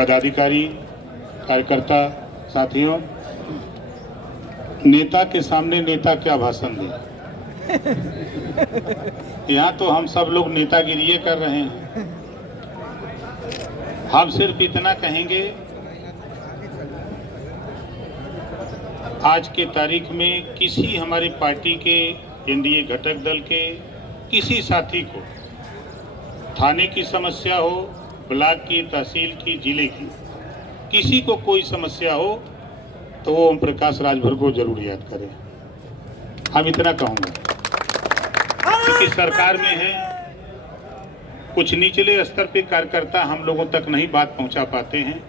पदाधिकारी, कार्यकर्ता साथियों, नेता के सामने नेता क्या भाषण दे। यहाँ तो हम सब लोग नेतागिरी कर रहे हैं। हम सिर्फ इतना कहेंगे, आज के तारीख में किसी हमारी पार्टी के एनडीए घटक दल के किसी साथी को थाने की समस्या हो, ब्लॉक की, तहसील की, जिले की, किसी को कोई समस्या हो तो वो ओम प्रकाश राजभर को जरूर याद करें। हम इतना कहूँगा क्योंकि सरकार में है, कुछ निचले स्तर पे कार्यकर्ता हम लोगों तक नहीं बात पहुंचा पाते हैं,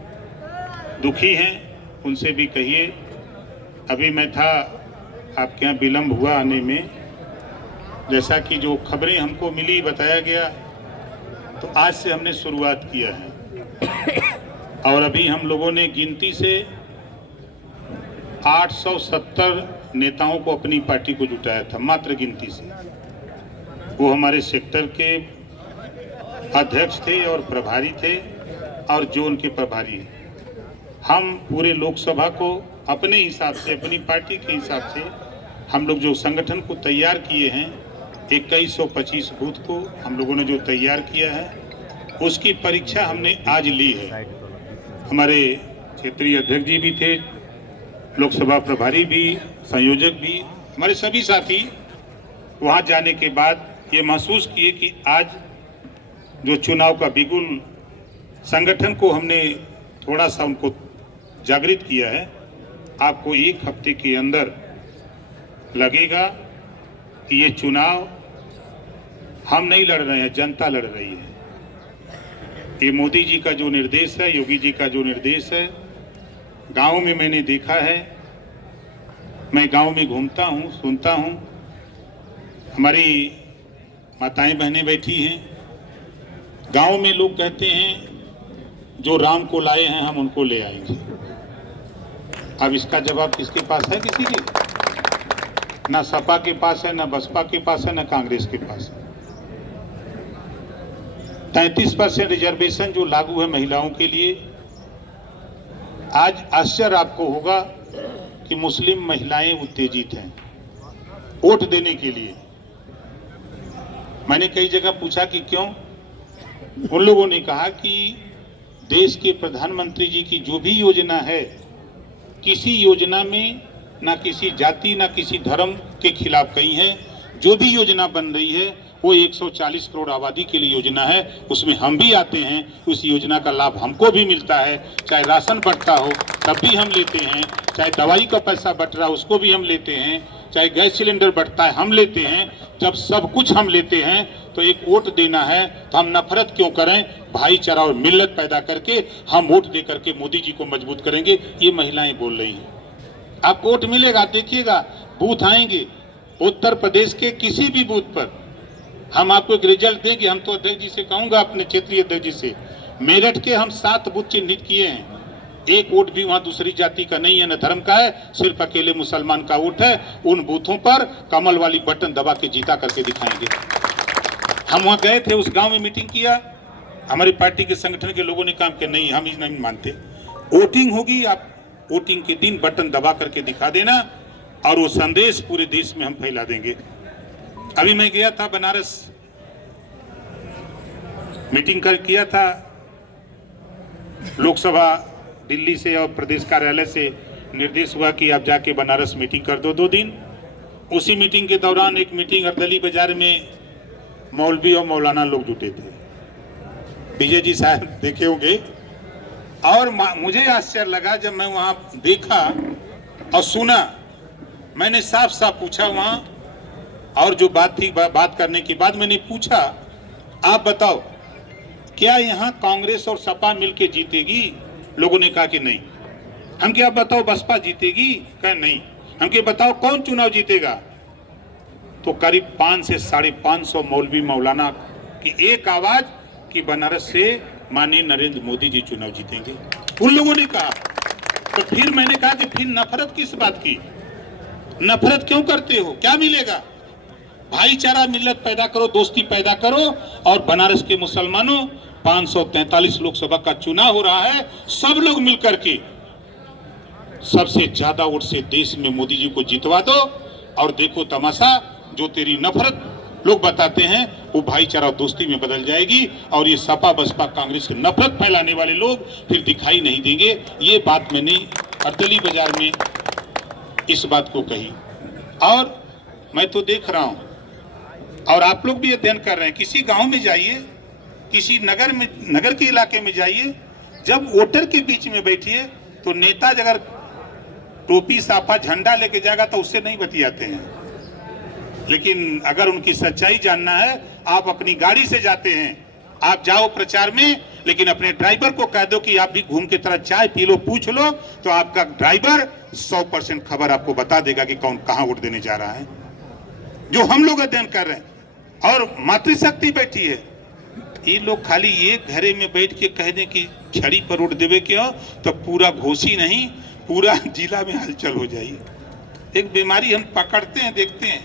दुखी हैं, उनसे भी कहिए। अभी मैं था, आपके यहाँ विलम्ब हुआ आने में, जैसा कि जो खबरें हमको मिली, बताया गया, तो आज से हमने शुरुआत किया है और अभी हम लोगों ने गिनती से 870 नेताओं को अपनी पार्टी को जुटाया था, मात्र गिनती से। वो हमारे सेक्टर के अध्यक्ष थे और प्रभारी थे और जोन के प्रभारी हैं। हम पूरे लोकसभा को अपने हिसाब से, अपनी पार्टी के हिसाब से हम लोग जो संगठन को तैयार किए हैं, 2125 बूथ को हम लोगों ने जो तैयार किया है, उसकी परीक्षा हमने आज ली है। हमारे क्षेत्रीय अध्यक्ष जी भी थे, लोकसभा प्रभारी भी, संयोजक भी, हमारे सभी साथी वहाँ जाने के बाद ये महसूस किए कि आज जो चुनाव का बिगुल, संगठन को हमने थोड़ा सा उनको जागृत किया है। आपको एक हफ्ते के अंदर लगेगा कि ये चुनाव हम नहीं लड़ रहे हैं, जनता लड़ रही है। ये मोदी जी का जो निर्देश है, योगी जी का जो निर्देश है, गांव में मैंने देखा है, मैं गांव में घूमता हूं, सुनता हूं, हमारी माताएं बहनें बैठी हैं, गांव में लोग कहते हैं जो राम को लाए हैं हम उनको ले आएंगे। अब इसका जवाब किसके पास है? किसी के, ना सपा के पास है, ना बसपा के पास है, ना कांग्रेस के पास है। 33% रिजर्वेशन जो लागू है महिलाओं के लिए, आज आश्चर्य आपको होगा कि मुस्लिम महिलाएं उत्तेजित हैं वोट देने के लिए। मैंने कई जगह पूछा कि क्यों, उन लोगों ने कहा कि देश के प्रधानमंत्री जी की जो भी योजना है, किसी योजना में ना किसी जाति ना किसी धर्म के खिलाफ कहीं है। जो भी योजना बन रही है वो 140 करोड़ आबादी के लिए योजना है, उसमें हम भी आते हैं, उस योजना का लाभ हमको भी मिलता है। चाहे राशन बढ़ता हो तब भी हम लेते हैं, चाहे दवाई का पैसा बढ़ रहा है उसको भी हम लेते हैं, चाहे गैस सिलेंडर बढ़ता है हम लेते हैं। जब सब कुछ हम लेते हैं तो एक वोट देना है तो हम नफरत क्यों करें? भाईचारा और मिल्लत पैदा करके हम वोट दे करके मोदी जी को मजबूत करेंगे। ये महिलाएं बोल रही हैं। आपको वोट मिलेगा, देखिएगा, बूथ आएंगे उत्तर प्रदेश के किसी भी बूथ पर हम आपको एक रिजल्ट देंगे। हम तो अध्यक्ष जी से कहूंगा, अपने क्षेत्रीय अध्यक्ष जी से, मेरठ के हम 7 बूथ चिन्हित किए हैं। एक वोट भी वहाँ दूसरी जाति का नहीं है, न धर्म का है, सिर्फ अकेले मुसलमान का वोट है। उन बूथों पर कमल वाली बटन दबा के जीता करके दिखाएंगे। हम वहाँ गए थे, उस गांव में मीटिंग किया, हमारी पार्टी के संगठन के लोगों ने काम किया, नहीं हम नहीं मानते, वोटिंग होगी, आप वोटिंग के दिन बटन दबा करके दिखा देना और वो संदेश पूरे देश में हम फैला देंगे। अभी मैं गया था बनारस, मीटिंग किया था, लोकसभा दिल्ली से और प्रदेश कार्यालय से निर्देश हुआ कि आप जाके बनारस मीटिंग कर दो 2 दिन। उसी मीटिंग के दौरान एक मीटिंग अर्दली बाजार में मौलवी और मौलाना लोग जुटे थे, विजय जी साहब देखे होंगे। और मुझे आश्चर्य लगा जब मैं वहां देखा और सुना, मैंने साफ साफ पूछा वहां, और जो बात थी, बात करने के बाद मैंने पूछा, आप बताओ क्या यहाँ कांग्रेस और सपा मिलके जीतेगी? लोगों ने कहा कि नहीं। हम क्या बताओ बसपा जीतेगी? कहा नहीं। हम क्या बताओ कौन चुनाव जीतेगा? तो करीब 500 से 550 मौलवी मौलाना की एक आवाज कि बनारस से माननीय नरेंद्र मोदी जी चुनाव जीतेंगे, उन लोगों ने कहा। तो फिर मैंने कहा कि फिर नफरत किस बात की? नफरत क्यों करते हो? क्या मिलेगा? भाईचारा मिल्लत पैदा करो, दोस्ती पैदा करो, और बनारस के मुसलमानों 543 लोकसभा का चुनाव हो रहा है, सब लोग मिलकर के सबसे ज्यादा वोट से देश में मोदी जी को जितवा दो और देखो तमाशा, जो तेरी नफरत लोग बताते हैं वो भाईचारा और दोस्ती में बदल जाएगी और ये सपा बसपा कांग्रेस की नफरत फैलाने वाले लोग फिर दिखाई नहीं देंगे। ये बात मैंने अर्दली बाजार में इस बात को कही और मैं तो देख रहा हूं और आप लोग भी अध्ययन कर रहे हैं। किसी गांव में जाइए, किसी नगर के इलाके में जाइए, जब वोटर के बीच में बैठिए तो नेता अगर टोपी साफा झंडा लेके जाएगा तो उससे नहीं बतियाते हैं, लेकिन अगर उनकी सच्चाई जानना है, आप अपनी गाड़ी से जाते हैं, आप जाओ प्रचार में, लेकिन अपने ड्राइवर को कह दो कि आप भी घूम के तरह चाय पी लो, पूछ लो, तो आपका ड्राइवर 100% खबर आपको बता देगा कि कौन कहां वोट देने जा रहा है। जो हम लोग अध्ययन कर रहे हैं और मातृशक्ति बैठी है, ये लोग खाली ये घरे में बैठ के कह दें कि छड़ी पर वोट देवे क्यों, तो पूरा घोसी नहीं पूरा जिला में हलचल हो जाएगी। एक बीमारी हम पकड़ते हैं, देखते हैं,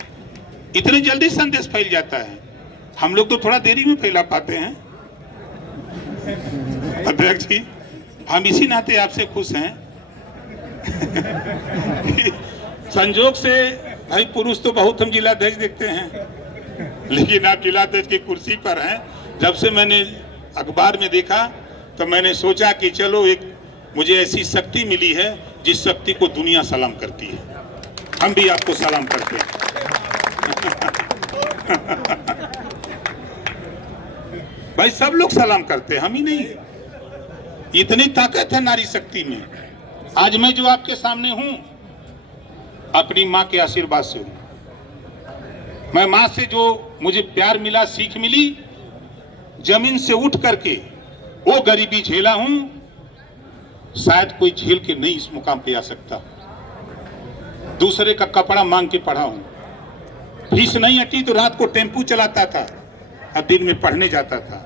इतनी जल्दी संदेश फैल जाता है। हम लोग तो थोड़ा देरी में फैला पाते हैं। अध्यक्ष जी, हम इसी नाते आपसे खुश हैं संजोग से भाई पुरुष तो बहुत हम जिलाध्यक्ष देखते हैं, लेकिन आप जिलाध्यक्ष की कुर्सी पर हैं। जब से मैंने अखबार में देखा तो मैंने सोचा कि चलो एक मुझे ऐसी शक्ति मिली है जिस शक्ति को दुनिया सलाम करती है, हम भी आपको सलाम करते हैं भाई सब लोग सलाम करते हैं, हम ही नहीं। इतनी ताकत है नारी शक्ति में। आज मैं जो आपके सामने हूं अपनी मां के आशीर्वाद से हूं। मैं मां से जो मुझे प्यार मिला, सीख मिली, जमीन से उठ करके वो गरीबी झेला हूं, शायद कोई झेल के नहीं इस मुकाम पे आ सकता। दूसरे का कपड़ा मांग के पढ़ा हूं, फीस नहीं हटी तो रात को टेम्पू चलाता था और दिन में पढ़ने जाता था।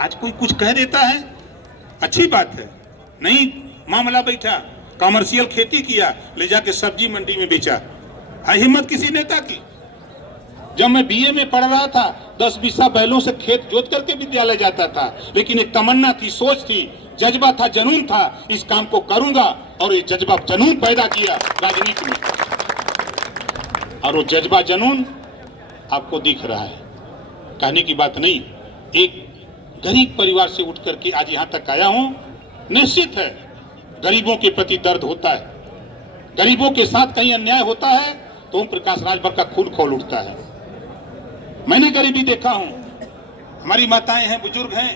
आज कोई कुछ कह देता है, अच्छी बात है, नहीं मामला बैठा, कमर्शियल खेती किया, ले जाके सब्जी मंडी में बेचा, है हिम्मत किसी नेता की। जब मैं बीए में पढ़ रहा था 10 बीसा बैलों से खेत जोत करके विद्यालय जाता था, लेकिन एक तमन्ना थी, सोच थी, जज्बा था, जनून था, इस काम को करूंगा, और ये जज्बा जनून पैदा किया राजनीति में, और वो जज्बा जनून आपको दिख रहा है। कहने की बात नहीं, एक गरीब परिवार से उठ करके आज यहां तक आया हूं। निश्चित है गरीबों के प्रति दर्द होता है, गरीबों के साथ कहीं अन्याय होता है तो ओम प्रकाश राजभर का खून खौल उठता है। मैंने गरीबी देखा हूं, हमारी माताएं हैं, बुजुर्ग हैं,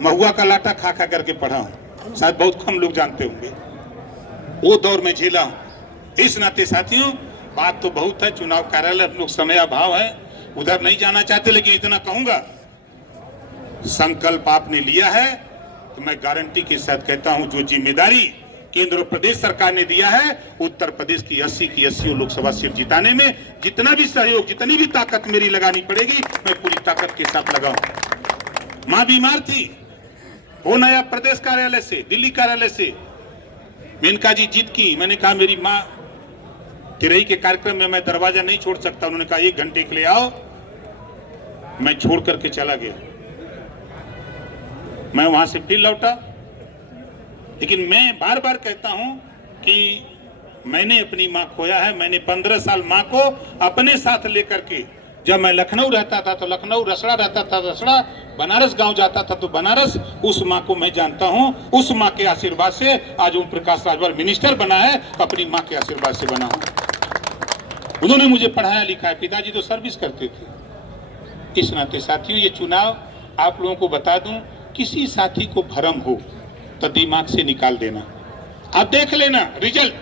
महुआ का लाटा खा खा करके पढ़ा हूं, शायद बहुत कम लोग जानते होंगे, वो दौर में झेला हूं। इस नाते साथियों, बात तो बहुत है, चुनाव कार्यालय हम लोग समय अभाव है, उधर नहीं जाना चाहते, लेकिन इतना कहूंगा, संकल्प आपने लिया है तो मैं गारंटी के साथ कहता हूं, जो जिम्मेदारी केंद्र और प्रदेश सरकार ने दिया है, उत्तर प्रदेश की 80 की 80 लोकसभा सीट जिताने में जितना भी सहयोग, जितनी भी ताकत मेरी लगानी पड़ेगी, मैं पूरी ताकत के साथ लगाऊं। मां बीमार थी, फोन आया प्रदेश कार्यालय से, दिल्ली कार्यालय से, मेनका जी जीत की। मैंने कहा मेरी मां तिरई के कार्यक्रम में मैं दरवाजा नहीं छोड़ सकता। उन्होंने कहा 1 घंटे के लिए आओ, मैं छोड़ करके चला गया। मैं वहां से फिर लौटा, लेकिन मैं बार बार कहता हूं कि मैंने अपनी मां खोया है। मैंने 15 साल मां को अपने साथ लेकर के, जब मैं लखनऊ रहता था तो लखनऊ, रसड़ा रहता था रसड़ा, बनारस गांव जाता था तो बनारस, उस मां को मैं जानता हूं। उस मां के आशीर्वाद से आज ओम प्रकाश राजभर मिनिस्टर बना है, अपनी मां के आशीर्वाद से बना हूं। उन्होंने मुझे पढ़ाया लिखाया, पिताजी तो सर्विस करते थे। इस नाते साथियों, ये चुनाव आप लोगों को बता दूं, किसी साथी को भ्रम हो तो दिमाग से निकाल देना। आप देख लेना रिजल्ट,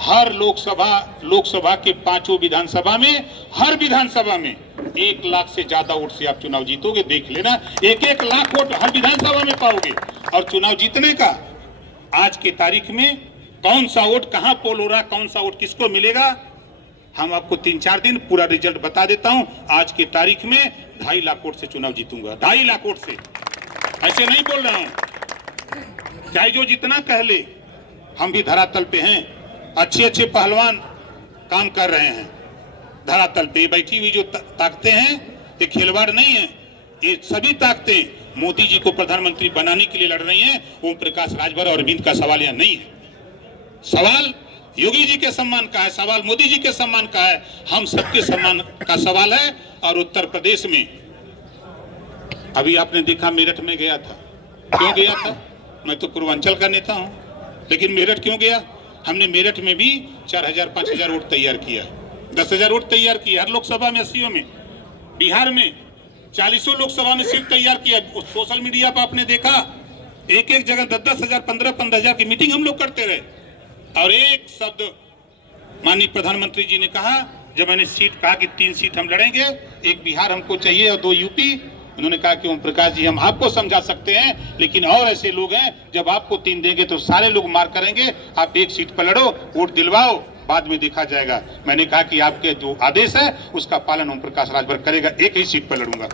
हर लोकसभा के 5 विधानसभा में, हर विधानसभा में 1 लाख से ज्यादा वोट से आप चुनाव जीतोगे। देख लेना, 1-1 लाख वोट हर विधानसभा में पाओगे। और चुनाव जीतने का आज की तारीख में कौन सा वोट कहां पोल हो रहा, कौन सा वोट किसको मिलेगा, हम आपको 3-4 दिन पूरा रिजल्ट बता देता हूं। आज की तारीख में 2.5 लाख वोट से चुनाव जीतूंगा, 2.5 लाख वोट से, ऐसे नहीं बोल रहा हूं। चाहे जो जितना कह ले, हम भी धरातल पे हैं, अच्छे पहलवान काम कर रहे हैं धरातल पे। बैठी हुई जो ताकतें हैं, ये खिलवाड़ नहीं है, ये सभी ताकतें मोदी जी को प्रधानमंत्री बनाने के लिए लड़ रही हैं। ओम प्रकाश राजभर और अरविंद का सवाल यह नहीं है। सवाल योगी जी के सम्मान का है, सवाल मोदी जी के सम्मान का है, हम सबके सम्मान का सवाल है। और उत्तर प्रदेश में अभी आपने देखा मेरठ में गया था, क्यों गया था? मैं तो पूर्वांचल का नेता हूं, लेकिन मेरठ क्यों गया? हमने मेरठ में भी 4000 5000 वोट तैयार किया, 10,000 वोट तैयार किया हर लोकसभा में, 80 में। बिहार में 40 लोकसभा में सीट तैयार किया। सोशल मीडिया पर आपने देखा, एक एक जगह 10,000 15,000 की मीटिंग हम लोग करते रहे। और एक शब्द माननीय प्रधानमंत्री जी ने कहा, जब मैंने सीट कहा कि 3 सीट हम लड़ेंगे, एक बिहार हमको चाहिए और 2 यूपी, उन्होंने कहा कि ओम प्रकाश जी हम आपको समझा सकते हैं, लेकिन और ऐसे लोग हैं जब आपको 3 देंगे तो सारे लोग मार करेंगे, आप एक सीट पर लड़ो, वोट दिलवाओ, बाद में देखा जाएगा। मैंने कहा कि आपके जो आदेश है उसका पालन ओम प्रकाश राजभर करेगा, एक ही सीट पर लड़ूंगा।